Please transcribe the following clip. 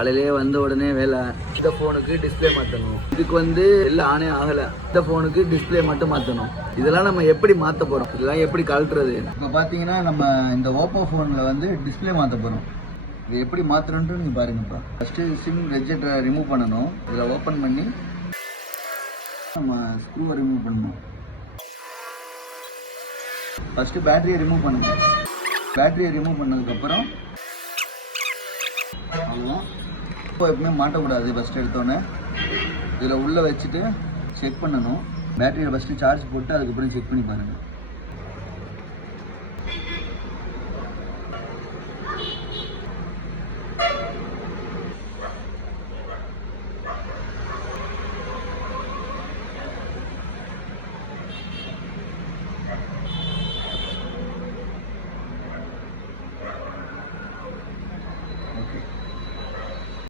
காலையிலேயே வந்த உடனே வேலை. இந்த ஃபோனுக்கு டிஸ்ப்ளே மாற்றணும் இதுக்கு வந்து எல்லாம் ஆனே ஆகலை. இந்த ஃபோனுக்கு டிஸ்ப்ளே மட்டும் மாற்றணும் இதெல்லாம் நம்ம எப்படி மாற்ற போகிறோம் இதெல்லாம் எப்படி கழட்டுறது? இப்போ பார்த்தீங்கன்னா நம்ம இந்த ஓப்போ ஃபோனில் வந்து டிஸ்ப்ளே மாற்ற போகிறோம் இது எப்படி மாற்றணுன்ட்டு நீங்கள் பாருங்கப்பா. ஃபஸ்ட்டு சிம் ரெஜெக்டரை ரிமூவ் பண்ணணும். இதில் ஓப்பன் பண்ணி நம்ம ஸ்க்ரூவை ரிமூவ் பண்ணணும். ஃபஸ்ட்டு பேட்டரியை ரிமூவ் பண்ணணும். பேட்டரியை ரிமூவ் பண்ணதுக்கப்புறம் எப்பவுமே மாட்டக்கூடாது ஃபஸ்ட்டு எடுத்தோன்னே இதில் உள்ளே வச்சுட்டு செக் பண்ணணும். பேட்டரியை ஃபஸ்ட்டு சார்ஜ் போட்டு அதுக்கப்புறம் செக் பண்ணி பாருங்கள்